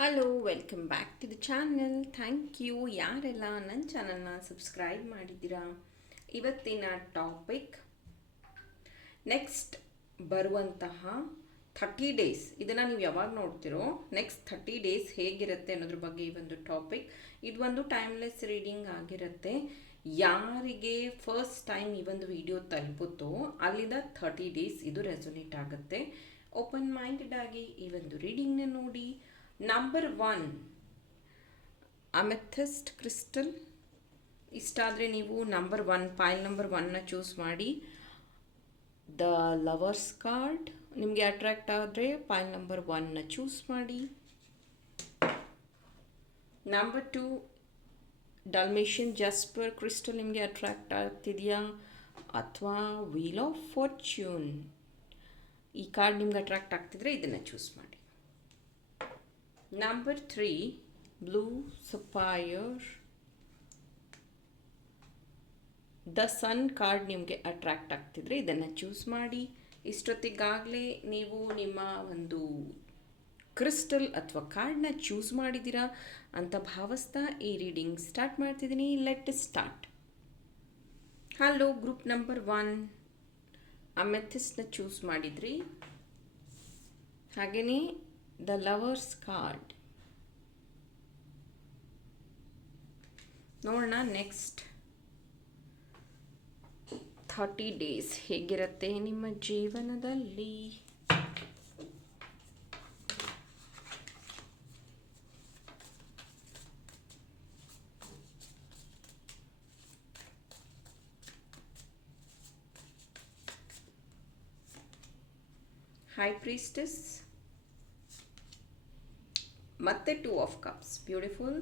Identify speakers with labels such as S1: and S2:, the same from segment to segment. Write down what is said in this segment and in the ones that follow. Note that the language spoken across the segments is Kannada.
S1: Hello welcome back to the channel thank you ಯಾರೆಲ್ಲ ನನ್ನ ಚಾನಲ್ನ ಸಬ್ಸ್ಕ್ರೈಬ್ ಮಾಡಿದ್ದೀರಾ? ಇವತ್ತಿನ ಟಾಪಿಕ್ ನೆಕ್ಸ್ಟ್ ಬರುವಂತಹ ಥರ್ಟಿ ಡೇಸ್ ಇದನ್ನು ನೀವು ಯಾವಾಗ ನೋಡ್ತಿರೋ? ನೆಕ್ಸ್ಟ್ ಥರ್ಟಿ ಡೇಸ್ ಹೇಗಿರುತ್ತೆ ಅನ್ನೋದ್ರ ಬಗ್ಗೆ ಈ ಒಂದು ಟಾಪಿಕ್ ಇದು ಒಂದು ಟೈಮ್ಲೆಸ್ ರೀಡಿಂಗ್ ಆಗಿರುತ್ತೆ. ಯಾರಿಗೆ ಫಸ್ಟ್ ಟೈಮ್ ಈ ಒಂದು ವಿಡಿಯೋ ತಲುಪುತ್ತೋ ಅಲ್ಲಿಂದ ಥರ್ಟಿ ಡೇಸ್ ಇದು ರೆಸೊನೇಟ್ ಆಗುತ್ತೆ. ಓಪನ್ ಮೈಂಡೆಡ್ ಆಗಿ ಈ ಒಂದು ರೀಡಿಂಗ್ನ ನೋಡಿ. ನಂಬರ್ ಒನ್ ಅಮೆಥೆಸ್ಟ್ ಕ್ರಿಸ್ಟಲ್ ಇಷ್ಟಾದರೆ ನೀವು ನಂಬರ್ ಒನ್ ಪೈಲ್ ನಂಬರ್ ಒನ್ನ ಚೂಸ್ ಮಾಡಿ. ದ ಲವರ್ಸ್ ಕಾರ್ಡ್ ನಿಮಗೆ ಅಟ್ರ್ಯಾಕ್ಟ್ ಆದರೆ ಪೈಲ್ ನಂಬರ್ ಒನ್ನ ಚೂಸ್ ಮಾಡಿ. Number two dalmatian jasper crystal ನಿಮಗೆ ಅಟ್ರ್ಯಾಕ್ಟ್ ಆಗ್ತಿದೆಯಾ? ಅಥವಾ ವೀಲ್ ಆಫ್ ಫಾರ್ಚ್ಯೂನ್ ಈ ಕಾರ್ಡ್ ನಿಮ್ಗೆ ಅಟ್ರ್ಯಾಕ್ಟ್ ಆಗ್ತಿದ್ರೆ ಇದನ್ನು ಚೂಸ್ ಮಾಡಿ. Number three blue sapphire. The sun card ನಿಮಗೆ ಅಟ್ರ್ಯಾಕ್ಟ್ ಆಗ್ತಿದ್ರೆ ಇದನ್ನು ಚೂಸ್ ಮಾಡಿ. ಇಷ್ಟೊತ್ತಿಗಾಗಲೇ ನೀವು ನಿಮ್ಮ ಒಂದು ಕ್ರಿಸ್ಟಲ್ ಅಥವಾ ಕಾರ್ಡ್ನ ಚೂಸ್ ಮಾಡಿದ್ದೀರಾ ಅಂತ ಭಾವಿಸ್ತಾ ಈ ರೀಡಿಂಗ್ ಸ್ಟಾರ್ಟ್ ಮಾಡ್ತಿದ್ದೀನಿ. Let start hello group number one ಅಮೆಥಿಸ್ನ choose ಮಾಡಿದ್ರಿ. ಹಾಗೆಯೇ ದ ಲವರ್ಸ್ ಕಾರ್ಡ್ ನೋಡೋಣ ನೆಕ್ಸ್ಟ್ ಥರ್ಟಿ ಡೇಸ್ ಹೇಗಿರುತ್ತೆ ನಿಮ್ಮ ಜೀವನದಲ್ಲಿ? ಹೈ ಪ್ರೀಸ್ಟಸ್ ಮತ್ತೆ two of cups beautiful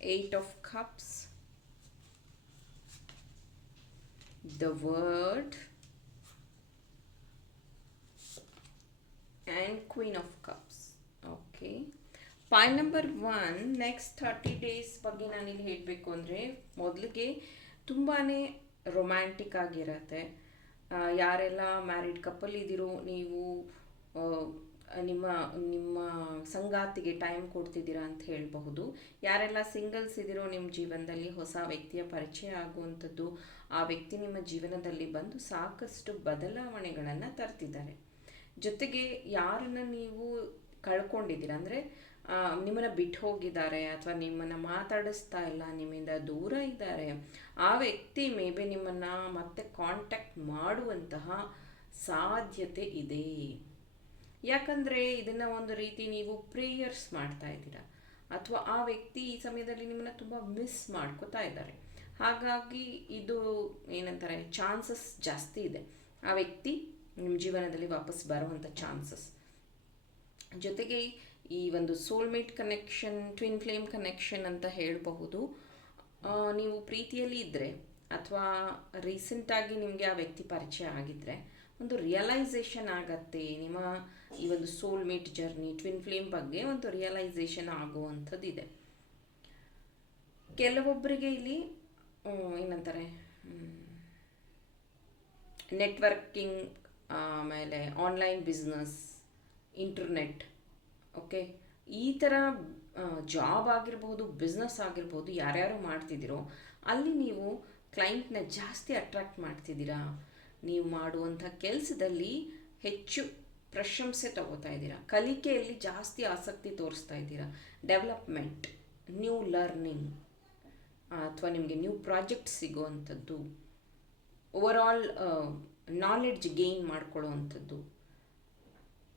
S1: eight of cups. The word. And queen of cups. Okay. Pile number one next thirty days ಬಗ್ಗೆ ನಾನಿಲ್ಲಿ ಹೇಳಬೇಕು ಅಂದರೆ ಮೊದಲಿಗೆ ತುಂಬಾ ರೊಮ್ಯಾಂಟಿಕ್ ಆಗಿರತ್ತೆ. ಆ, ಯಾರೆಲ್ಲ ಮ್ಯಾರಿಡ್ ಕಪಲ್ ಇದ್ದೀರೋ ನೀವು ನಿಮ್ಮ ನಿಮ್ಮ ಸಂಗಾತಿಗೆ ಟೈಮ್ ಕೊಡ್ತಿದ್ದೀರಾ ಅಂತ ಹೇಳಬಹುದು. ಯಾರೆಲ್ಲ ಸಿಂಗಲ್ಸ್ ಇದ್ದೀರೋ ನಿಮ್ಮ ಜೀವನದಲ್ಲಿ ಹೊಸ ವ್ಯಕ್ತಿಯ ಪರಿಚಯ ಆಗುವಂಥದ್ದು, ಆ ವ್ಯಕ್ತಿ ನಿಮ್ಮ ಜೀವನದಲ್ಲಿ ಬಂದು ಸಾಕಷ್ಟು ಬದಲಾವಣೆಗಳನ್ನು ತರ್ತಿದ್ದಾರೆ. ಜೊತೆಗೆ ಯಾರನ್ನು ನೀವು ಕಳ್ಕೊಂಡಿದ್ದೀರಾ ಅಂದರೆ ನಿಮ್ಮನ್ನು ಬಿಟ್ಟು ಹೋಗಿದ್ದಾರೆ ಅಥವಾ ನಿಮ್ಮನ್ನು ಮಾತಾಡಿಸ್ತಾ ಇಲ್ಲ, ನಿಮ್ಮಿಂದ ದೂರ ಇದ್ದಾರೆ. ಆ ವ್ಯಕ್ತಿ ಮೇ ಬಿ ನಿಮ್ಮನ್ನು ಮತ್ತೆ ಕಾಂಟ್ಯಾಕ್ಟ್ ಮಾಡುವಂತಹ ಸಾಧ್ಯತೆ ಇದೆ. ಯಾಕಂದರೆ ಇದನ್ನು ಒಂದು ರೀತಿ ನೀವು ಪ್ರೇಯರ್ಸ್ ಮಾಡ್ತಾ ಇದ್ದೀರಾ. ಅಥವಾ ಆ ವ್ಯಕ್ತಿ ಈ ಸಮಯದಲ್ಲಿ ನಿಮ್ಮನ್ನು ತುಂಬ ಮಿಸ್ ಮಾಡ್ಕೋತಾ ಇದ್ದಾರೆ. ಹಾಗಾಗಿ ಇದು ಏನಂತಾರೆ ಚಾನ್ಸಸ್ ಜಾಸ್ತಿ ಇದೆ. ಆ ವ್ಯಕ್ತಿ ನಿಮ್ಮ ಜೀವನದಲ್ಲಿ ವಾಪಸ್ ಬರುವಂಥ ಚಾನ್ಸಸ್ ಜೊತೆಗೆ ಈ ಒಂದು soulmate connection twin flame connection ಅಂತ ಹೇಳಬಹುದು. ನೀವು ಪ್ರೀತಿಯಲ್ಲಿ ಇದ್ದರೆ ಅಥವಾ ರೀಸೆಂಟಾಗಿ ನಿಮಗೆ ಆ ವ್ಯಕ್ತಿ ಪರಿಚಯ ಆಗಿದ್ದರೆ ಒಂದು ರಿಯಲೈಸೇಷನ್ ಆಗತ್ತೆ. ನಿಮ್ಮ ಈ ಒಂದು ಸೋಲ್ಮೇಟ್ ಜರ್ನಿ ಟ್ವಿನ್ ಫ್ಲೇಮ್ ಬಗ್ಗೆ ಒಂದು ರಿಯಲೈಸೇಷನ್ ಆಗುವಂಥದ್ದಿದೆ. ಕೆಲವೊಬ್ಬರಿಗೆ ಇಲ್ಲಿ ಏನಂತಾರೆ ನೆಟ್ವರ್ಕಿಂಗ್ ಆಮೇಲೆ ಆನ್ಲೈನ್ ಬಿಸ್ನೆಸ್ ಇಂಟರ್ನೆಟ್ ಓಕೆ? ಈ ಥರ ಜಾಬ್ ಆಗಿರ್ಬೋದು ಬಿಸ್ನೆಸ್ ಆಗಿರ್ಬೋದು ಯಾರ್ಯಾರು ಮಾಡ್ತಿದ್ದೀರೋ, ಅಲ್ಲಿ ನೀವು ಕ್ಲೈಂಟ್ನ ಜಾಸ್ತಿ ಅಟ್ರಾಕ್ಟ್ ಮಾಡ್ತಿದ್ದೀರಾ? ನೀವು ಮಾಡುವಂಥ ಕೆಲಸದಲ್ಲಿ ಹೆಚ್ಚು ಪ್ರಶಂಸೆ ತಗೋತಾ ಇದ್ದೀರಾ? ಕಲಿಕೆಯಲ್ಲಿ ಜಾಸ್ತಿ ಆಸಕ್ತಿ ತೋರಿಸ್ತಾ ಇದ್ದೀರಾ? ಡೆವಲಪ್ಮೆಂಟ್ ನ್ಯೂ ಲರ್ನಿಂಗ್ ಅಥವಾ ನಿಮಗೆ ನ್ಯೂ ಪ್ರಾಜೆಕ್ಟ್ ಸಿಗುವಂಥದ್ದು ಆಲ್ ನಾಲೆಡ್ಜ್ ಗೇನ್ ಮಾಡ್ಕೊಳ್ಳುವಂಥದ್ದು.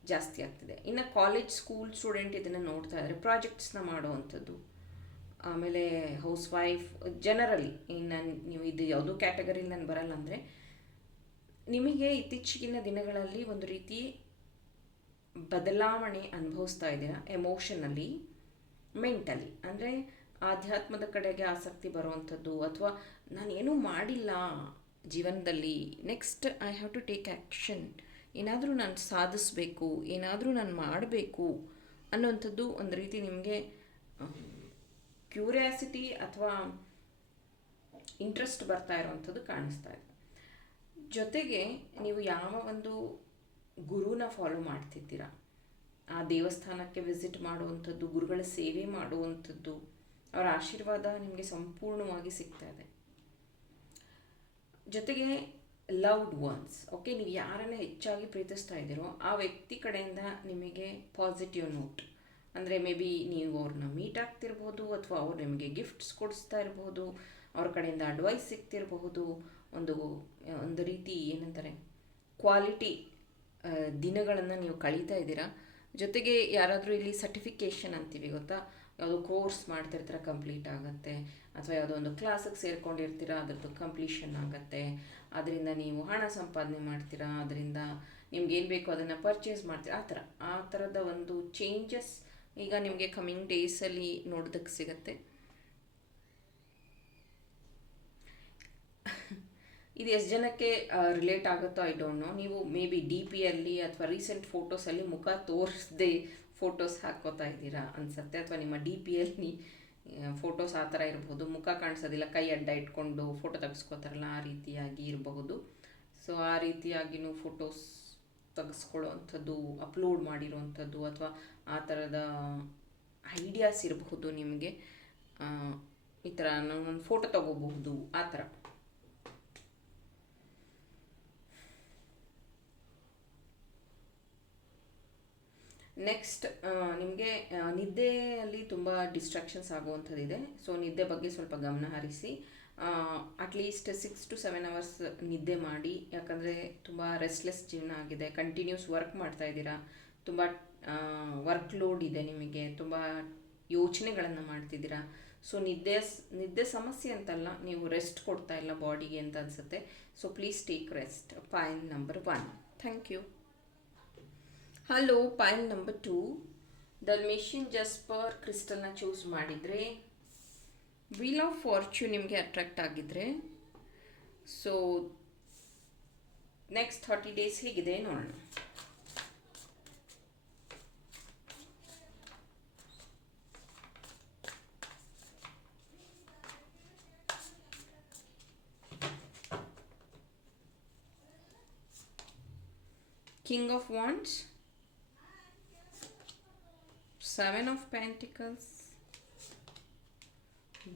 S1: ಜಾಸ್ತಿ ಆಗ್ತಿದೆ. ಇನ್ನು ಕಾಲೇಜ್ ಸ್ಕೂಲ್ ಸ್ಟೂಡೆಂಟ್ ಇದನ್ನು ನೋಡ್ತಾ ಇದ್ದಾರೆ ಪ್ರಾಜೆಕ್ಟ್ಸ್ನ ಮಾಡುವಂಥದ್ದು. ಆಮೇಲೆ ಹೌಸ್ ವೈಫ್ ಜನರಲಿ ಇನ್ನು ನೀವು ಇದು ಯಾವುದೋ ಕ್ಯಾಟಗರಿಲಿ ನಾನು ಬರಲ್ಲ ಅಂದರೆ ನಿಮಗೆ ಇತ್ತೀಚಿಗಿನ ದಿನಗಳಲ್ಲಿ ಒಂದು ರೀತಿ ಬದಲಾವಣೆ ಅನುಭವಿಸ್ತಾ ಇದ್ದೀರಾ ಎಮೋಷನಲ್ಲಿ ಮೆಂಟಲಿ ಅಂದರೆ ಆಧ್ಯಾತ್ಮದ ಕಡೆಗೆ ಆಸಕ್ತಿ ಬರುವಂಥದ್ದು ಅಥವಾ ನಾನೇನೂ ಮಾಡಿಲ್ಲ ಜೀವನದಲ್ಲಿ next I have to take action ಏನಾದರೂ ನಾನು ಸಾಧಿಸಬೇಕು, ಏನಾದರೂ ನಾನು ಮಾಡಬೇಕು ಅನ್ನೋವಂಥದ್ದು ಒಂದು ರೀತಿ ನಿಮಗೆ ಕ್ಯೂರಿಯಾಸಿಟಿ ಅಥವಾ ಇಂಟ್ರೆಸ್ಟ್ ಬರ್ತಾ ಇರೋವಂಥದ್ದು ಕಾಣಿಸ್ತಾ ಇದೆ. ಜೊತೆಗೆ ನೀವು ಯಾವ ಒಂದು ಗುರುನ ಫಾಲೋ ಮಾಡ್ತಿದ್ದೀರಾ? ಆ ದೇವಸ್ಥಾನಕ್ಕೆ ವಿಸಿಟ್ ಮಾಡುವಂಥದ್ದು, ಗುರುಗಳ ಸೇವೆ ಮಾಡುವಂಥದ್ದು, ಅವರ ಆಶೀರ್ವಾದ ನಿಮಗೆ ಸಂಪೂರ್ಣವಾಗಿ ಸಿಗ್ತಾ ಇದೆ. ಜೊತೆಗೆ ಲವ್ಡ್ ಒನ್ಸ್ ಓಕೆ ನೀವು ಯಾರನ್ನು ಹೆಚ್ಚಾಗಿ ಪ್ರೀತಿಸ್ತಾ ಇದ್ದೀರೋ ಆ ವ್ಯಕ್ತಿ ಕಡೆಯಿಂದ ನಿಮಗೆ ಪಾಸಿಟಿವ್ ನೋಟ್ ಅಂದರೆ ಮೇ ಬಿ ನೀವು ಅವ್ರನ್ನ ಮೀಟ್ ಆಗ್ತಿರ್ಬೋದು ಅಥವಾ ಅವ್ರು ನಿಮಗೆ ಗಿಫ್ಟ್ಸ್ ಕೊಡಿಸ್ತಾ ಇರ್ಬೋದು, ಅವ್ರ ಕಡೆಯಿಂದ ಅಡ್ವೈಸ್ ಸಿಗ್ತಿರಬಹುದು. ಒಂದು ಒಂದು ರೀತಿ ಏನಂತಾರೆ ಕ್ವಾಲಿಟಿ ದಿನಗಳನ್ನು ನೀವು ಕಳೀತಾ ಇದ್ದೀರಾ. ಜೊತೆಗೆ ಯಾರಾದರೂ ಇಲ್ಲಿ ಸರ್ಟಿಫಿಕೇಷನ್ ಅಂತೀವಿ ಗೊತ್ತಾ? ಯಾವುದೋ ಕೋರ್ಸ್ ಮಾಡ್ತಿರ್ತೀರ ಕಂಪ್ಲೀಟ್ ಆಗುತ್ತೆ. ಅಥವಾ ಯಾವುದೋ ಒಂದು ಕ್ಲಾಸಿಗೆ ಸೇರ್ಕೊಂಡಿರ್ತೀರ, ಅದರದ್ದು ಕಂಪ್ಲೀಷನ್ ಆಗುತ್ತೆ. ಅದರಿಂದ ನೀವು ಹಣ ಸಂಪಾದನೆ ಮಾಡ್ತೀರಾ ಅದರಿಂದ ನಿಮ್ಗೆ ಏನು ಬೇಕೋ ಅದನ್ನು ಪರ್ಚೇಸ್ ಮಾಡ್ತೀರಾ, ಆ ಥರ. ಆ ಥರದ ಒಂದು ಚೇಂಜಸ್ ಈಗ ನಿಮಗೆ ಕಮ್ಮಿಂಗ್ ಡೇಸಲ್ಲಿ ನೋಡೋದಕ್ಕೆ ಸಿಗುತ್ತೆ. ಇದು ಎಷ್ಟು ಜನಕ್ಕೆ ರಿಲೇಟ್ ಆಗುತ್ತೋ ಐ ಡೋಂಟ್ ನೋ ನೀವು ಮೇ ಬಿ ಡಿ ಪಿಯಲ್ಲಿ ಅಥವಾ ರೀಸೆಂಟ್ ಫೋಟೋಸಲ್ಲಿ ಮುಖ ತೋರಿಸದೆ ಫೋಟೋಸ್ ಹಾಕ್ಕೋತಾ ಇದ್ದೀರಾ ಅನಿಸುತ್ತೆ. ಅಥವಾ ನಿಮ್ಮ ಡಿ ಪಿಯಲ್ಲಿ ಫೋಟೋಸ್ ಆ ಥರ ಇರ್ಬೋದು. ಮುಖ ಕಾಣಿಸೋದಿಲ್ಲ, ಕೈ ಅಡ್ಡ ಇಟ್ಕೊಂಡು ಫೋಟೋ ತೆಗೆಸ್ಕೋತಾರಲ್ಲ, ಆ ರೀತಿಯಾಗಿ ಇರಬಹುದು. ಸೊ ಆ ರೀತಿಯಾಗಿಯೂ ಫೋಟೋಸ್ ತೆಗೆಸ್ಕೊಳ್ಳೋವಂಥದ್ದು ಅಪ್ಲೋಡ್ ಮಾಡಿರೋವಂಥದ್ದು ಅಥವಾ ಆ ಥರದ ಐಡಿಯಾಸ್ ಇರಬಹುದು ನಿಮಗೆ. ಈ ಥರ ನಾನು ಫೋಟೋ ತಗೋಬಹುದು, ಆ ಥರ. ನೆಕ್ಸ್ಟ್ ನಿಮಗೆ ನಿದ್ದೆಯಲ್ಲಿ ತುಂಬ ಡಿಸ್ಟ್ರಾಕ್ಷನ್ಸ್ ಆಗುವಂಥದ್ದಿದೆ. ಸೊ ನಿದ್ದೆ ಬಗ್ಗೆ ಸ್ವಲ್ಪ ಗಮನ ಹರಿಸಿ at least six to seven hours ನಿದ್ದೆ ಮಾಡಿ. ಯಾಕಂದರೆ ತುಂಬ ರೆಸ್ಟ್ಲೆಸ್ ಜೀವನ ಆಗಿದೆ. ಕಂಟಿನ್ಯೂಸ್ ವರ್ಕ್ ಮಾಡ್ತಾ ಇದ್ದೀರಾ. ತುಂಬ ವರ್ಕ್ ಲೋಡ್ ಇದೆ ನಿಮಗೆ. ತುಂಬ ಯೋಚನೆಗಳನ್ನು ಮಾಡ್ತಿದ್ದೀರಾ. ಸೊ ನಿದ್ದೆ ನಿದ್ದೆ ಸಮಸ್ಯೆ ಅಂತಲ್ಲ, ನೀವು ರೆಸ್ಟ್ ಕೊಡ್ತಾ ಇಲ್ಲ ಬಾಡಿಗೆ ಅಂತ ಅನಿಸುತ್ತೆ. So please take rest point number one thank you hello point number two dalmatian jasper ಕ್ರಿಸ್ಟಲ್ನ choose ಮಾಡಿದರೆ ವೀಲ್ ಆಫ್ ಫಾರ್ಚ್ಯೂನ್ ನಿಮಗೆ ಅಟ್ರಾಕ್ಟ್ ಆಗಿದ್ರೆ. ಸೊ ನೆಕ್ಸ್ಟ್ ಥರ್ಟಿ ಡೇಸ್ ಹೇಗಿದೆ ನೋಡೋಣ. King of wands seven of pentacles,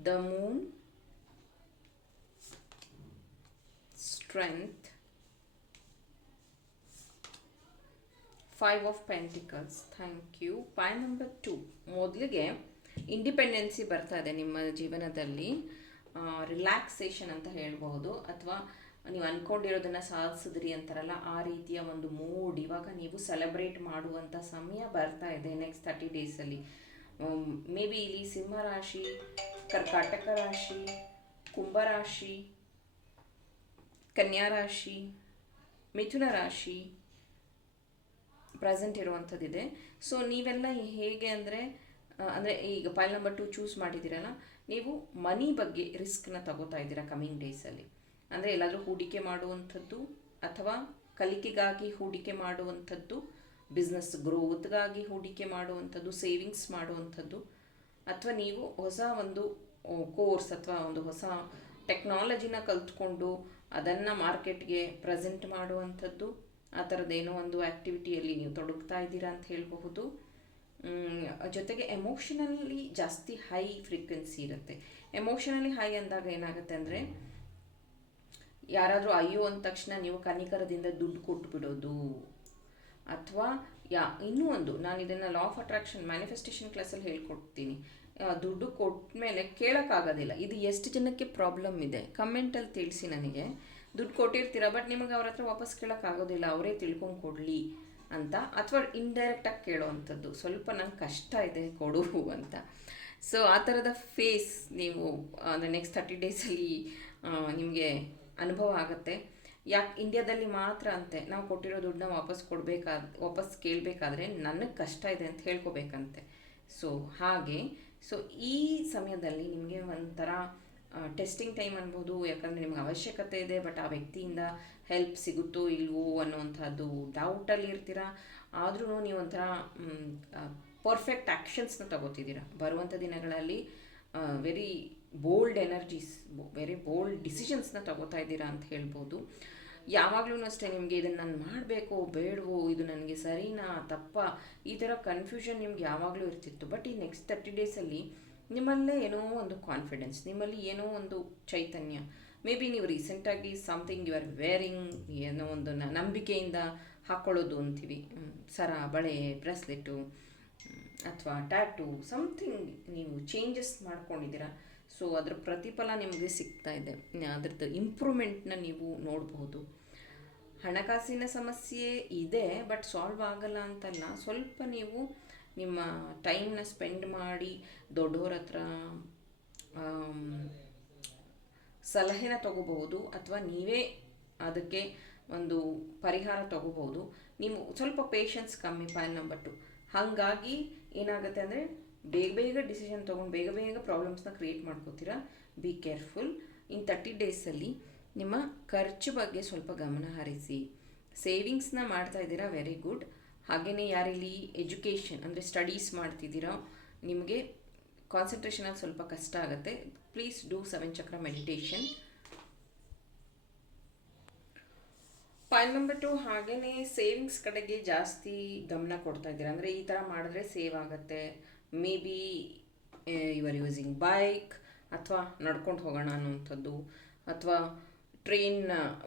S1: the moon, strength five of pentacles thank you pile number two ಮೊದಲಿಗೆ ಇಂಡಿಪೆಂಡೆನ್ಸಿ ಬರ್ತಾ ಇದೆ ನಿಮ್ಮ ಜೀವನದಲ್ಲಿ. ರಿಲ್ಯಾಕ್ಸೇಷನ್ ಅಂತ ಹೇಳ್ಬೋದು ಅಥವಾ ನೀವು ಅಂದ್ಕೊಂಡಿರೋದನ್ನು ಸಾಧಿಸಿದ್ರಿ ಅಂತಾರಲ್ಲ, ಆ ರೀತಿಯ ಒಂದು ಮೂಡ್ ಇವಾಗ ನೀವು ಸೆಲೆಬ್ರೇಟ್ ಮಾಡುವಂಥ ಸಮಯ ಬರ್ತಾ ಇದೆ ನೆಕ್ಸ್ಟ್ ತರ್ಟಿ ಡೇಸಲ್ಲಿ ಮೇ ಬಿ ಇಲ್ಲಿ ಸಿಂಹ ರಾಶಿ, ಕರ್ಕಾಟಕ ರಾಶಿ ಕುಂಭರಾಶಿ ಕನ್ಯಾ ರಾಶಿ, ಮಿಥುನ ರಾಶಿ ಪ್ರೆಸೆಂಟ್ ಇರುವಂಥದ್ದಿದೆ. ಸೊ ನೀವೆಲ್ಲ ಹೇಗೆ ಅಂದರೆ ಅಂದರೆ ಈಗ ಫೈಲ್ ನಂಬರ್ ಟು ಚೂಸ್ ಮಾಡಿದ್ದೀರಲ್ಲ, ನೀವು ಮನಿ ಬಗ್ಗೆ ರಿಸ್ಕ್ನ ತಗೋತಾ ಇದ್ದೀರಾ ಕಮಿಂಗ್ ಡೇಸಲ್ಲಿ ಅಂದರೆ ಎಲ್ಲಾದರೂ ಹೂಡಿಕೆ ಮಾಡುವಂಥದ್ದು ಅಥವಾ ಕಲಿಕೆಗಾಗಿ ಹೂಡಿಕೆ ಮಾಡುವಂಥದ್ದು ಬಿಸ್ನೆಸ್ ಗ್ರೋತ್ಗಾಗಿ ಹೂಡಿಕೆ ಮಾಡುವಂಥದ್ದು ಸೇವಿಂಗ್ಸ್ ಮಾಡುವಂಥದ್ದು, ಅಥವಾ ನೀವು ಹೊಸ ಒಂದು ಕೋರ್ಸ್ ಅಥವಾ ಒಂದು ಹೊಸ ಟೆಕ್ನಾಲಜಿನ ಕಲ್ತ್ಕೊಂಡು ಅದನ್ನು ಮಾರ್ಕೆಟ್ಗೆ ಪ್ರೆಸೆಂಟ್ ಮಾಡುವಂಥದ್ದು, ಆ ಥರದ್ದೇನೋ ಒಂದು ಆ್ಯಕ್ಟಿವಿಟಿಯಲ್ಲಿ ನೀವು ತೊಡಗ್ತಾ ಇದ್ದೀರಾ ಅಂತ ಹೇಳಬಹುದು. ಜೊತೆಗೆ ಎಮೋಷನಲಿ ಜಾಸ್ತಿ ಹೈ ಫ್ರೀಕ್ವೆನ್ಸಿ ಇರುತ್ತೆ. ಎಮೋಷನಲಿ ಹೈ ಅಂದಾಗ ಏನಾಗುತ್ತೆ ಅಂದರೆ ಯಾರಾದರೂ ಅಯ್ಯೋ ಅಂದ ತಕ್ಷಣ ನೀವು ಕನಿಕರದಿಂದ ದುಡ್ಡು ಕೊಟ್ಬಿಡೋದು. ಅಥವಾ, ಯಾ, ಇನ್ನೂ ಒಂದು, ನಾನು ಇದನ್ನು ಲಾ ಆಫ್ ಅಟ್ರಾಕ್ಷನ್ ಮ್ಯಾನಿಫೆಸ್ಟೇಷನ್ ಕ್ಲಾಸಲ್ಲಿ ಹೇಳ್ಕೊಡ್ತೀನಿ. ದುಡ್ಡು ಕೊಟ್ಟ ಮೇಲೆ ಕೇಳೋಕ್ಕಾಗೋದಿಲ್ಲ. ಇದು ಎಷ್ಟು ಜನಕ್ಕೆ ಪ್ರಾಬ್ಲಮ್ ಇದೆ? ಕಮೆಂಟಲ್ಲಿ ತಿಳಿಸಿ ನನಗೆ. ದುಡ್ಡು ಕೊಟ್ಟಿರ್ತೀರ ಬಟ್ ನಿಮಗೆ ಅವ್ರ ಹತ್ರ ವಾಪಸ್ ಕೇಳೋಕ್ಕಾಗೋದಿಲ್ಲ. ಅವರೇ ತಿಳ್ಕೊಂಡು ಕೊಡಲಿ ಅಂತ, ಅಥವಾ ಇಂಡೈರೆಕ್ಟಾಗಿ ಕೇಳೋ ಅಂಥದ್ದು ಸ್ವಲ್ಪ ನಂಗೆ ಕಷ್ಟ ಇದೆ, ಕೊಡು ಅಂತ. ಸೊ ಆ ಥರದ ಫೇಸ್ ನೀವು ಅಂದರೆ ನೆಕ್ಸ್ಟ್ ತರ್ಟಿ ಡೇಸಲ್ಲಿ ನಿಮಗೆ ಅನುಭವ ಆಗುತ್ತೆ. ಯಾಕೆ ಇಂಡಿಯಾದಲ್ಲಿ ಮಾತ್ರ ಅಂತೆ, ನಾವು ಕೊಟ್ಟಿರೋ ದುಡ್ಡನ್ನ ವಾಪಸ್ ಕೊಡಬೇಕಾದ, ವಾಪಸ್ ಕೇಳಬೇಕಾದ್ರೆ ನನಗೆ ಕಷ್ಟ ಇದೆ ಅಂತ ಹೇಳ್ಕೊಬೇಕಂತೆ. ಸೊ ಹಾಗೆ ಸೊ ಈ ಸಮಯದಲ್ಲಿ ನಿಮಗೆ ಒಂಥರ ಟೆಸ್ಟಿಂಗ್ ಟೈಮ್ ಅನ್ಬೋದು, ಯಾಕಂದರೆ ನಿಮ್ಗೆ ಅವಶ್ಯಕತೆ ಇದೆ ಬಟ್ ಆ ವ್ಯಕ್ತಿಯಿಂದ ಹೆಲ್ಪ್ ಸಿಗುತ್ತೋ ಇಲ್ವೋ ಅನ್ನೋವಂಥದ್ದು ಡೌಟಲ್ಲಿ ಇರ್ತೀರಾ? ಆದ್ರೂ ನೀವು ಒಂಥರ ಪರ್ಫೆಕ್ಟ್ ಆ್ಯಕ್ಷನ್ಸ್ನ ತಗೋತಿದ್ದೀರಾ. ಬರುವಂಥ ದಿನಗಳಲ್ಲಿ very bold energies, very bold ಡಿಸಿಷನ್ಸ್ನ ತಗೋತಾ ಇದ್ದೀರಾ ಅಂತ ಹೇಳ್ಬೋದು. ಯಾವಾಗಲೂ ಅಷ್ಟೇ ನಿಮಗೆ ಇದನ್ನು ನಾನು ಮಾಡಬೇಕೋ ಬೇಡವೋ, ಇದು ನನಗೆ ಸರಿನಾ, ತಪ್ಪ, ಈ ಥರ ಕನ್ಫ್ಯೂಷನ್ ನಿಮ್ಗೆ ಯಾವಾಗಲೂ ಇರ್ತಿತ್ತು. ಬಟ್ ಈ ನೆಕ್ಸ್ಟ್ ತರ್ಟಿ ಡೇಸಲ್ಲಿ ನಿಮ್ಮಲ್ಲೇ ಏನೋ ಒಂದು ಕಾನ್ಫಿಡೆನ್ಸ್ ನಿಮ್ಮಲ್ಲಿ ಏನೋ ಒಂದು ಚೈತನ್ಯ. ಮೇ ಬಿ ನೀವು ರೀಸೆಂಟಾಗಿ ಸಮಥಿಂಗ್ ಯು ಆರ್ ವೇರಿಂಗ್ ಏನೋ ಒಂದು ನಂಬಿಕೆಯಿಂದ ಹಾಕ್ಕೊಳ್ಳೋದು ಅಂತೀವಿ. ಸರ, ಬಳೆ, ಬ್ರೆಸ್ಲೆಟು ಅಥವಾ ಟ್ಯಾಟು ಸಮಥಿಂಗ್ ನೀವು ಚೇಂಜಸ್ ಮಾಡ್ಕೊಂಡಿದ್ದೀರಾ. ಸೊ ಅದರ ಪ್ರತಿಫಲ ನಿಮಗೆ ಸಿಗ್ತಾ ಇದೆ. ಅದರದ್ದು ಇಂಪ್ರೂವ್ಮೆಂಟ್ನ ನೀವು ನೋಡಬಹುದು ಹಣಕಾಸಿನ ಸಮಸ್ಯೆ ಇದೆ ಬಟ್ ಸಾಲ್ವ್ ಆಗಲ್ಲ ಅಂತಲ್ಲ. ಸ್ವಲ್ಪ ನೀವು ನಿಮ್ಮ ಟೈಮ್ನ ಸ್ಪೆಂಡ್ ಮಾಡಿ ದೊಡ್ಡವ್ರ ಹತ್ರ ಸಲಹೆನ ತಗೋಬಹುದು, ಅಥವಾ ನೀವೇ ಅದಕ್ಕೆ ಒಂದು ಪರಿಹಾರ ತಗೋಬಹುದು. ನೀವು ಸ್ವಲ್ಪ ಪೇಷನ್ಸ್ ಕಮ್ಮಿ ಪಾಯಿಂಟ್ ನಂಬರ್ ಟು ಹಾಗಾಗಿ ಏನಾಗುತ್ತೆ ಅಂದರೆ ಬೇಗ ಬೇಗ ಡಿಸಿಷನ್ ತೊಗೊಂಡು ಬೇಗ ಬೇಗ ಪ್ರಾಬ್ಲಮ್ಸ್ನ ಕ್ರಿಯೇಟ್ ಮಾಡ್ಕೋತೀರಾ ಬಿ ಕೇರ್ಫುಲ್ ಇನ್ ತರ್ಟಿ ಡೇಸಲ್ಲಿ ನಿಮ್ಮ ಖರ್ಚು ಬಗ್ಗೆ ಸ್ವಲ್ಪ ಗಮನ ಹರಿಸಿ. ಸೇವಿಂಗ್ಸ್ನ ಮಾಡ್ತಾ ಇದ್ದೀರಾ ವೆರಿ ಗುಡ್ ಹಾಗೆಯೇ ಯಾರಿಲ್ಲಿ ಎಜುಕೇಷನ್ ಅಂದರೆ ಸ್ಟಡೀಸ್ ಮಾಡ್ತಿದ್ದೀರೋ, ನಿಮಗೆ ಕಾನ್ಸಂಟ್ರೇಷನಲ್ಲಿ ಸ್ವಲ್ಪ ಕಷ್ಟ ಆಗುತ್ತೆ. Please do seven chakra meditation pile number two ಹಾಗೆಯೇ ಸೇವಿಂಗ್ಸ್ ಕಡೆಗೆ ಜಾಸ್ತಿ ಗಮನ ಕೊಡ್ತಾ ಇದ್ದೀರಾ. ಅಂದರೆ ಈ ಥರ ಮಾಡಿದ್ರೆ ಸೇವ್ ಆಗುತ್ತೆ. Maybe you are using bike ಅಥವಾ ನಡ್ಕೊಂಡು ಹೋಗೋಣ ಅನ್ನುವಂಥದ್ದು ಅಥವಾ ಟ್ರೈನ್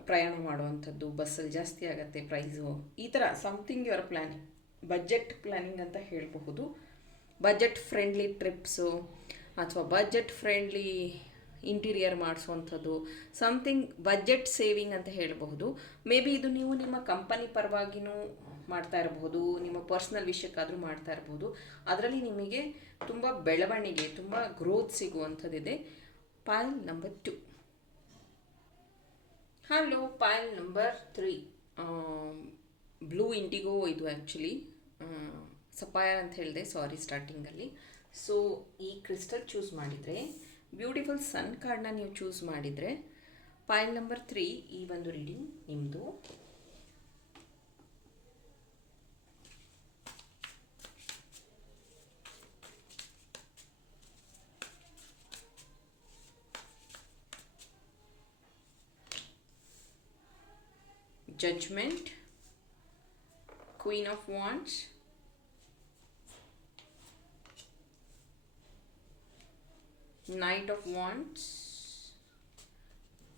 S1: ಪ್ರಯಾಣ ಮಾಡುವಂಥದ್ದು ಬಸ್ಸಲ್ಲಿ ಜಾಸ್ತಿ ಆಗುತ್ತೆ ಪ್ರೈಸು ಈ ಥರ something your planning budget planning ಅಂತ ಹೇಳಬಹುದು. ಬಜೆಟ್ ಫ್ರೆಂಡ್ಲಿ ಟ್ರಿಪ್ಸು ಅಥವಾ ಬಜೆಟ್ ಫ್ರೆಂಡ್ಲಿ ಇಂಟೀರಿಯರ್ ಮಾಡಿಸುವಂಥದ್ದು ಸಮಥಿಂಗ್ ಬಜೆಟ್ ಸೇವಿಂಗ್ ಅಂತ ಹೇಳಬಹುದು. ಮೇ ಬಿ ಇದು ನೀವು ನಿಮ್ಮ ಕಂಪನಿ ಪರವಾಗಿನೂ ಮಾಡ್ತಾ ಇರಬಹುದು ನಿಮ್ಮ ಪರ್ಸ್ನಲ್ ವಿಷಯಕ್ಕಾದರೂ ಮಾಡ್ತಾ ಇರಬಹುದು ಅದರಲ್ಲಿ ನಿಮಗೆ ತುಂಬ ಬೆಳವಣಿಗೆ, ತುಂಬ growth ಸಿಗುವಂಥದ್ದಿದೆ. Pile number two hello pile number three blue indigo ಇದು ಆ್ಯಕ್ಚುಲಿ ಸಪಾಯರ್ ಅಂತ ಹೇಳಿದೆ ಸಾರಿ ಸ್ಟಾರ್ಟಿಂಗಲ್ಲಿ ಸೊ ಈ ಕ್ರಿಸ್ಟಲ್ ಚೂಸ್ ಮಾಡಿದರೆ ಬ್ಯೂಟಿಫುಲ್ ಸನ್ ಕಾರ್ಡನ್ನ ನೀವು ಚೂಸ್ ಮಾಡಿದರೆ ಪಾಯಲ್ ನಂಬರ್ ತ್ರೀ ಈ ಒಂದು ರೀಡಿಂಗ್ ನಿಮ್ಮದು judgment queen of wands knight of wands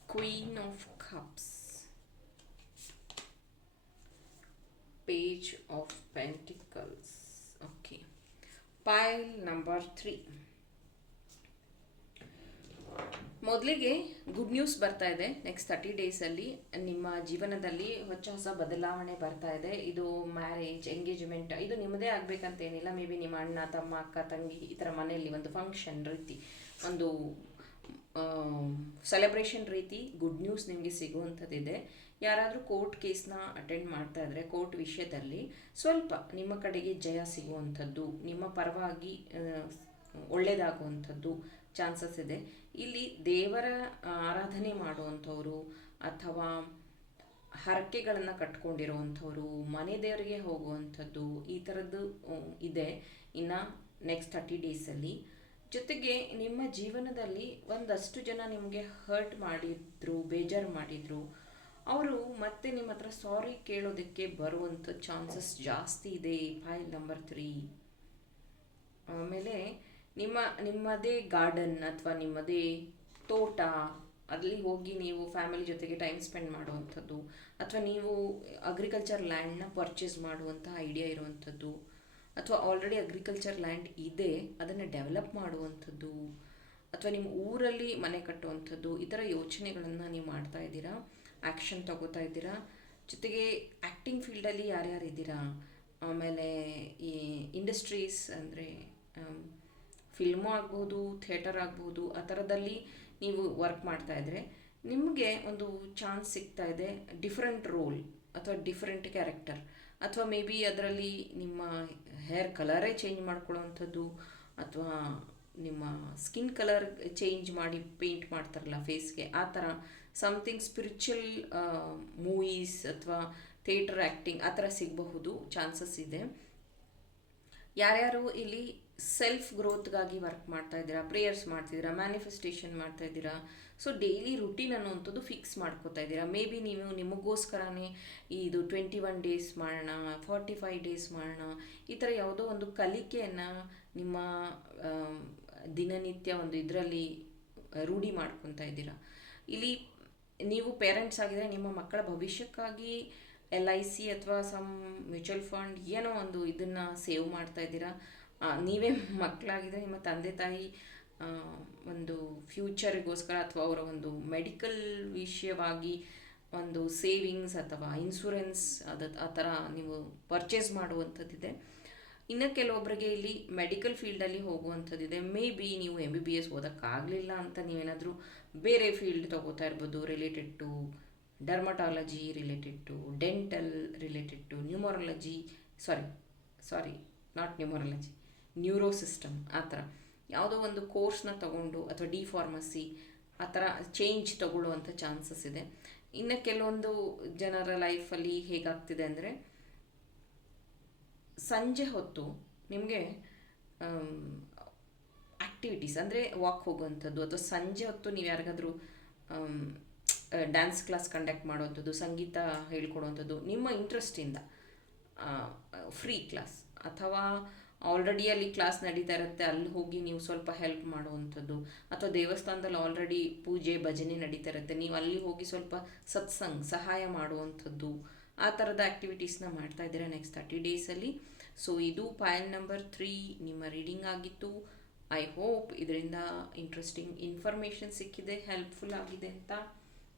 S1: queen of cups page of pentacles. Okay. Pile number 3 ಮೊದಲಿಗೆ ಗುಡ್ ನ್ಯೂಸ್ ಬರ್ತಾ ಇದೆ. ನೆಕ್ಸ್ಟ್ ತರ್ಟಿ ಡೇಸಲ್ಲಿ ನಿಮ್ಮ ಜೀವನದಲ್ಲಿ ಹೊಚ್ಚ ಹೊಸ ಬದಲಾವಣೆ ಬರ್ತಾ ಇದೆ. ಇದು ಮ್ಯಾರೇಜ್ ಎಂಗೇಜ್ಮೆಂಟ್ ಇದು ನಿಮ್ಮದೇ ಆಗಬೇಕಂತ ಏನಿಲ್ಲ ಮೇ ಬಿ ನಿಮ್ಮ ಅಣ್ಣ, ತಮ್ಮ, ಅಕ್ಕ, ತಂಗಿ ಈ ಥರ ಮನೆಯಲ್ಲಿ ಒಂದು ಫಂಕ್ಷನ್ ರೀತಿ, ಒಂದು ಸೆಲೆಬ್ರೇಷನ್ ರೀತಿ ಗುಡ್ ನ್ಯೂಸ್ ನಿಮಗೆ ಸಿಗುವಂಥದ್ದಿದೆ. ಯಾರಾದರೂ ಕೋರ್ಟ್ ಕೇಸ್ನ ಅಟೆಂಡ್ ಮಾಡ್ತಾ ಇದ್ದರೆ ಕೋರ್ಟ್ ವಿಷಯದಲ್ಲಿ ಸ್ವಲ್ಪ ನಿಮ್ಮ ಕಡೆಗೆ ಜಯ ಸಿಗುವಂಥದ್ದು, ನಿಮ್ಮ ಪರವಾಗಿ ಒಳ್ಳೆಯದಾಗುವಂಥದ್ದು ಚಾನ್ಸಸ್ ಇದೆ. ಇಲ್ಲಿ ದೇವರ ಆರಾಧನೆ ಮಾಡುವಂಥವ್ರು ಅಥವಾ ಹರಕೆಗಳನ್ನು ಕಟ್ಕೊಂಡಿರುವಂಥವ್ರು, ಮನೆ ದೇವರಿಗೆ ಹೋಗುವಂಥದ್ದು ಈ ಥರದ್ದು ಇದೆ. ಇನ್ನು ನೆಕ್ಸ್ಟ್ ತರ್ಟಿ ಡೇಸಲ್ಲಿ ಜೊತೆಗೆ ನಿಮ್ಮ ಜೀವನದಲ್ಲಿ ಒಂದಷ್ಟು ಜನ ನಿಮಗೆ ಹರ್ಟ್ ಮಾಡಿದ್ರು, ಬೇಜಾರು ಮಾಡಿದ್ರು, ಅವರು ಮತ್ತೆ ನಿಮ್ಮ ಹತ್ರ ಸಾರಿ ಕೇಳೋದಕ್ಕೆ ಬರುವಂಥ ಚಾನ್ಸಸ್ ಜಾಸ್ತಿ ಇದೆ. ಫೈಲ್ ನಂಬರ್ ತ್ರೀ ಆಮೇಲೆ ನಿಮ್ಮ, ನಿಮ್ಮದೇ ಗಾರ್ಡನ್ ಅಥವಾ ನಿಮ್ಮದೇ ತೋಟ, ಅಲ್ಲಿ ಹೋಗಿ ನೀವು ಫ್ಯಾಮಿಲಿ ಜೊತೆಗೆ ಟೈಮ್ ಸ್ಪೆಂಡ್ ಮಾಡುವಂಥದ್ದು ಅಥವಾ ನೀವು ಅಗ್ರಿಕಲ್ಚರ್ ಲ್ಯಾಂಡ್ನ ಪರ್ಚೇಸ್ ಮಾಡುವಂಥ ಐಡಿಯಾ ಇರುವಂಥದ್ದು ಅಥವಾ ಆಲ್ರೆಡಿ ಅಗ್ರಿಕಲ್ಚರ್ ಲ್ಯಾಂಡ್ ಇದೆ, ಅದನ್ನು ಡೆವಲಪ್ ಮಾಡುವಂಥದ್ದು ಅಥವಾ ನಿಮ್ಮ ಊರಲ್ಲಿ ಮನೆ ಕಟ್ಟುವಂಥದ್ದು, ಈ ಥರ ಯೋಚನೆಗಳನ್ನು ನೀವು ಮಾಡ್ತಾ ಇದ್ದೀರಾ? ಆ್ಯಕ್ಷನ್ ತಗೋತಾ ಇದ್ದೀರಾ? ಜೊತೆಗೆ ಆ್ಯಕ್ಟಿಂಗ್ ಫೀಲ್ಡಲ್ಲಿ ಯಾರ್ಯಾರು ಇದ್ದೀರಾ ಆಮೇಲೆ ಈ ಇಂಡಸ್ಟ್ರೀಸ್ ಅಂದರೆ ಫಿಲ್ಮು ಆಗ್ಬೋದು ಥಿಯೇಟರ್ ಆಗ್ಬೋದು, ಆ ಥರದಲ್ಲಿ ನೀವು ವರ್ಕ್ ಮಾಡ್ತಾ ಇದ್ದರೆ ನಿಮಗೆ ಒಂದು ಚಾನ್ಸ್ ಸಿಗ್ತಾ ಇದೆ ಡಿಫ್ರೆಂಟ್ ರೋಲ್ ಅಥವಾ ಡಿಫ್ರೆಂಟ್ ಕ್ಯಾರೆಕ್ಟರ್ ಅಥವಾ ಮೇ ಬಿ ಅದರಲ್ಲಿ ನಿಮ್ಮ ಹೇರ್ ಕಲರೇ ಚೇಂಜ್ ಮಾಡ್ಕೊಳ್ಳೋವಂಥದ್ದು ಅಥವಾ ನಿಮ್ಮ ಸ್ಕಿನ್ ಕಲರ್ ಚೇಂಜ್ ಮಾಡಿ ಪೇಂಟ್ ಮಾಡ್ತಾರಲ್ಲ ಫೇಸ್ಗೆ ಆ ಥರ ಸಮಥಿಂಗ್ ಸ್ಪಿರಿಚುವಲ್ ಮೂವೀಸ್ ಅಥವಾ ಥಿಯೇಟರ್ ಆ್ಯಕ್ಟಿಂಗ್ ಆ ಥರ ಸಿಗಬಹುದು ಚಾನ್ಸಸ್ ಇದೆ. ಯಾರ್ಯಾರು ಇಲ್ಲಿ ಸೆಲ್ಫ್ ಗ್ರೋತ್ಗಾಗಿ ವರ್ಕ್ ಮಾಡ್ತಾ ಇದ್ದೀರಾ ಪ್ರೇಯರ್ಸ್ ಮಾಡ್ತಿದ್ದೀರಾ ಮ್ಯಾನಿಫೆಸ್ಟೇಷನ್ ಮಾಡ್ತಾ ಇದ್ದೀರಾ? ಸೊ ಡೈಲಿ ರುಟೀನ್ ಅನ್ನೋವಂಥದ್ದು ಫಿಕ್ಸ್ ಮಾಡ್ಕೋತಾ ಇದ್ದೀರಾ? ಮೇ ಬಿ ನೀವು ನಿಮಗೋಸ್ಕರನೇ ಇದು ಟ್ವೆಂಟಿ ಒನ್ ಡೇಸ್ ಮಾಡೋಣ ಫಾರ್ಟಿ ಫೈವ್ ಡೇಸ್ ಮಾಡೋಣ, ಈ ಥರ ಯಾವುದೋ ಒಂದು ಕಲಿಕೆಯನ್ನು ನಿಮ್ಮ ದಿನನಿತ್ಯ ಒಂದು ಇದರಲ್ಲಿ ರೂಢಿ ಮಾಡ್ಕೊತಾ ಇದ್ದೀರಾ? ಇಲ್ಲಿ ನೀವು ಪೇರೆಂಟ್ಸ್ ಆಗಿದ್ರೆ ನಿಮ್ಮ ಮಕ್ಕಳ ಭವಿಷ್ಯಕ್ಕಾಗಿ ಎಲ್ ಐ ಸಿ ಅಥವಾ ಸಮ್ ಮ್ಯೂಚುವಲ್ ಫಂಡ್ ಏನೋ ಒಂದು ಇದನ್ನು ಸೇವ್ ಮಾಡ್ತಾ ಇದ್ದೀರಾ? ನೀವೇ ಮಕ್ಕಳಾಗಿದ್ರೆ ನಿಮ್ಮ ತಂದೆ ತಾಯಿ ಒಂದು ಫ್ಯೂಚರಿಗೋಸ್ಕರ ಅಥವಾ ಅವರ ಒಂದು ಮೆಡಿಕಲ್ ವಿಷಯವಾಗಿ ಒಂದು ಸೇವಿಂಗ್ಸ್ ಅಥವಾ ಇನ್ಸೂರೆನ್ಸ್ ಅದ, ಆ ಥರ ನೀವು ಪರ್ಚೇಸ್ ಮಾಡುವಂಥದ್ದಿದೆ. ಇನ್ನು ಕೆಲವೊಬ್ಬರಿಗೆ ಇಲ್ಲಿ ಮೆಡಿಕಲ್ ಫೀಲ್ಡಲ್ಲಿ ಹೋಗುವಂಥದ್ದಿದೆ. ಮೇ ಬಿ ನೀವು ಎಂ ಬಿ ಬಿ ಎಸ್ ಓದೋಕ್ಕಾಗಲಿಲ್ಲ ಅಂತ ನೀವೇನಾದರೂ ಬೇರೆ ಫೀಲ್ಡ್ ತಗೋತಾ ಇರ್ಬೋದು related to dermatology related to dental related to numerology sorry sorry not numerology neuro system, ಆ ಥರ. ಯಾವುದೋ ಒಂದು ಕೋರ್ಸ್ನ ತಗೊಂಡು ಅಥವಾ ಡಿ ಫಾರ್ಮಸಿ, ಆ ಥರ ಚೇಂಜ್ ತಗೊಳ್ಳುವಂಥ ಚಾನ್ಸಸ್ ಇದೆ. ಇನ್ನು ಕೆಲವೊಂದು ಜನರ ಲೈಫಲ್ಲಿ ಹೇಗಾಗ್ತಿದೆ ಅಂದರೆ, ಸಂಜೆ ಹೊತ್ತು ನಿಮಗೆ ಆ್ಯಕ್ಟಿವಿಟೀಸ್ ಅಂದರೆ ವಾಕ್ ಹೋಗುವಂಥದ್ದು ಅಥವಾ ಸಂಜೆ ಹೊತ್ತು ನೀವು ಯಾರಿಗಾದರೂ ಡ್ಯಾನ್ಸ್ ಕ್ಲಾಸ್ ಕಂಡಕ್ಟ್ ಮಾಡುವಂಥದ್ದು, ಸಂಗೀತ ಹೇಳ್ಕೊಡುವಂಥದ್ದು ನಿಮ್ಮ ಇಂಟ್ರೆಸ್ಟಿಂದ ಫ್ರೀ ಕ್ಲಾಸ್ ಅಥವಾ ಆಲ್ರೆಡಿ ಅಲ್ಲಿ ಕ್ಲಾಸ್ ನಡೀತಾ ಇರುತ್ತೆ, ಅಲ್ಲಿ ಹೋಗಿ ನೀವು ಸ್ವಲ್ಪ ಹೆಲ್ಪ್ ಮಾಡುವಂಥದ್ದು. ಅಥವಾ ದೇವಸ್ಥಾನದಲ್ಲಿ ಆಲ್ರೆಡಿ ಪೂಜೆ, ಭಜನೆ ನಡೀತಾ ಇರುತ್ತೆ, ನೀವು ಅಲ್ಲಿ ಹೋಗಿ ಸ್ವಲ್ಪ ಸತ್ಸಂಗ್, ಸಹಾಯ ಮಾಡುವಂಥದ್ದು, ಆ ಥರದ ಆ್ಯಕ್ಟಿವಿಟೀಸ್ನ ಮಾಡ್ತಾ ಇದ್ದೀರಾ ನೆಕ್ಸ್ಟ್ ತರ್ಟಿ ಡೇಸಲ್ಲಿ ಸೊ ಇದು ಪಾಯಲ್ ನಂಬರ್ ತ್ರೀ ನಿಮ್ಮ ರೀಡಿಂಗ್ ಆಗಿತ್ತು. ಐ ಹೋಪ್ ಇದರಿಂದ ಇಂಟ್ರೆಸ್ಟಿಂಗ್ ಇನ್ಫಾರ್ಮೇಷನ್ ಸಿಕ್ಕಿದೆ ಹೆಲ್ಪ್ಫುಲ್ ಆಗಿದೆ ಅಂತ.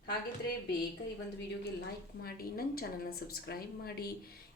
S1: ಹಾಗಿದ್ರೆ ಬೇಗ ಈ ಒಂದು ವಿಡಿಯೋಗೆ ಲೈಕ್ ಮಾಡಿ ನನ್ನ ಚಾನಲ್ನ ಸಬ್ಸ್ಕ್ರೈಬ್ ಮಾಡಿ.